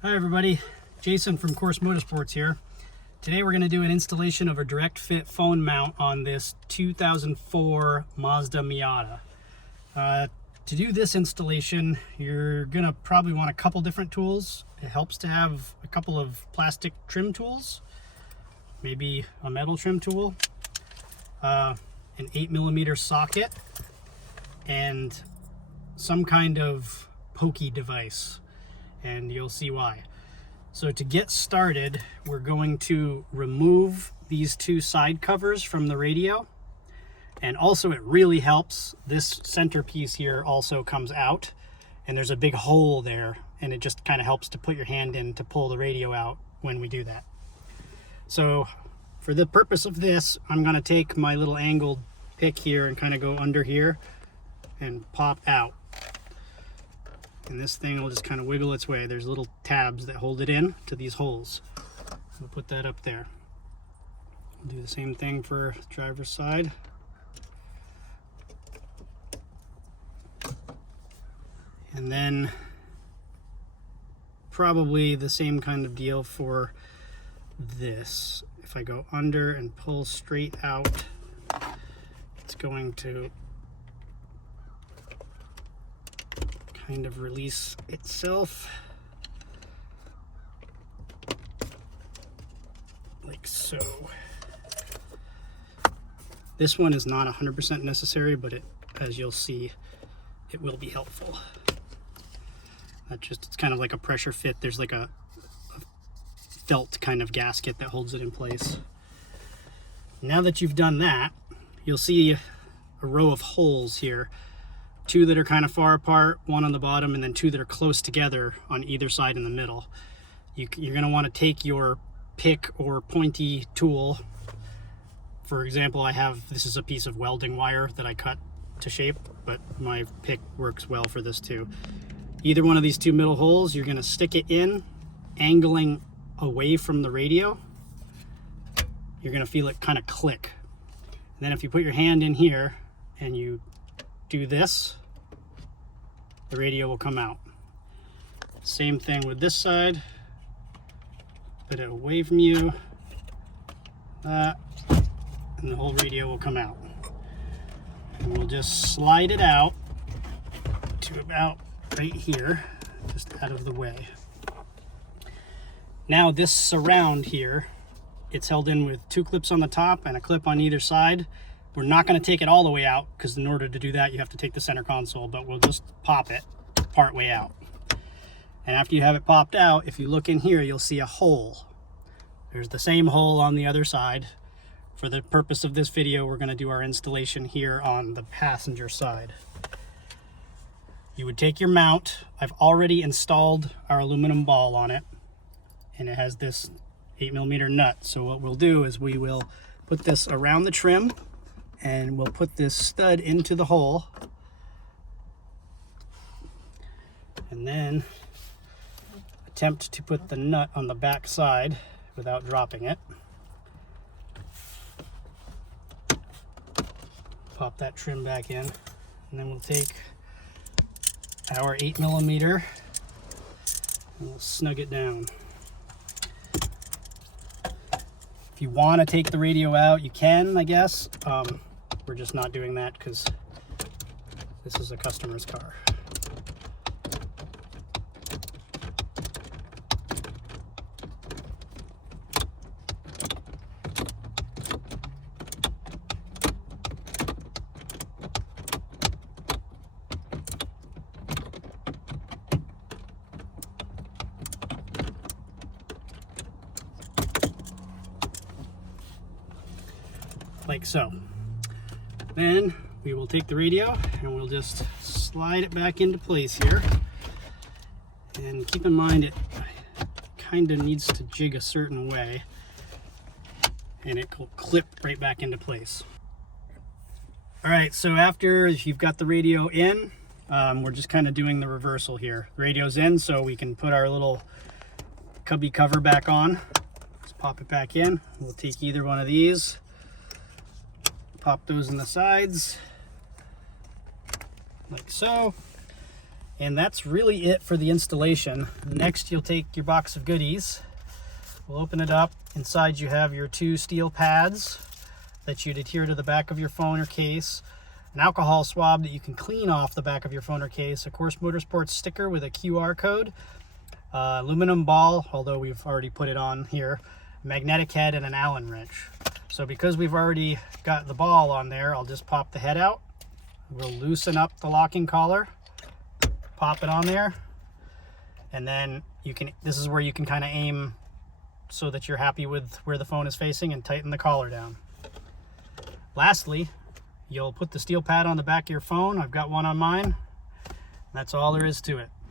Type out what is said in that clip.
Hi everybody, Jason from Course Motorsports here. Today we're going to do an installation of a direct fit phone mount on this 2004 Mazda Miata. To do this installation, you're going to probably want a couple different tools. It helps to have a couple of plastic trim tools, maybe a metal trim tool, an 8mm socket, and some kind of pokey device. And you'll see why. So to get started, we're going to remove these two side covers from the radio. And also it really helps, this centerpiece here also comes out and there's a big hole there, and it just kind of helps to put your hand in to pull the radio out when we do that. So for the purpose of this, I'm going to take my little angled pick here and kind of go under here and pop out. And this thing will just kind of wiggle its way. There's little tabs that hold it in to these holes. We'll put that up there. We'll do the same thing for driver's side. And then probably the same kind of deal for this. If I go under and pull straight out, it's going to kind of release itself like so. This one is not 100% necessary, but as you'll see, it will be helpful. It's kind of like a pressure fit. There's like a felt kind of gasket that holds it in place. Now that you've done that, you'll see a row of holes here. Two that are kind of far apart, one on the bottom, and then two that are close together on either side in the middle. You're going to want to take your pick or pointy tool. For example, this is a piece of welding wire that I cut to shape, but my pick works well for this too. Either one of these two middle holes, you're going to stick it in, angling away from the radio. You're going to feel it kind of click. And then if you put your hand in here and you do this, the radio will come out. Same thing with this side. Put it away from you, and the whole radio will come out. And we'll just slide it out to about right here, just out of the way. Now this surround here, it's held in with two clips on the top and a clip on either side. We're not going to take it all the way out, because in order to do that you have to take the center console, but we'll just pop it part way out. And after you have it popped out, if you look in here, you'll see a hole. There's the same hole on the other side. For the purpose of this video, we're going to do our installation here on the passenger side. You would take your mount. I've already installed our aluminum ball on it, and it has this 8mm nut. So what we'll do is we will put this around the trim, and we'll put this stud into the hole, and then attempt to put the nut on the back side without dropping it. Pop that trim back in, and then we'll take our 8mm and we'll snug it down. If you want to take the radio out, you can, I guess. We're just not doing that because this is a customer's car. Like so. Then we will take the radio and we'll just slide it back into place here. And keep in mind it kind of needs to jig a certain way, and it will clip right back into place. Alright, so after you've got the radio in, we're just kind of doing the reversal here. The radio's in, so we can put our little cubby cover back on. Just pop it back in. We'll take either one of these, pop those in the sides like so, And that's really it for the installation. Next, you'll take your box of goodies. We'll open it up. Inside you have your 2 steel pads that you'd adhere to the back of your phone or case, an alcohol swab that you can clean off the back of your phone or case, a Course Motorsports sticker with a QR code, aluminum ball, although we've already put it on here, magnetic head, and an Allen wrench. So because we've already got the ball on there, I'll just pop the head out. We'll loosen up the locking collar, pop it on there, and then this is where you can kind of aim so that you're happy with where the phone is facing, and tighten the collar down. Lastly, you'll put the steel pad on the back of your phone. I've got one on mine. That's all there is to it.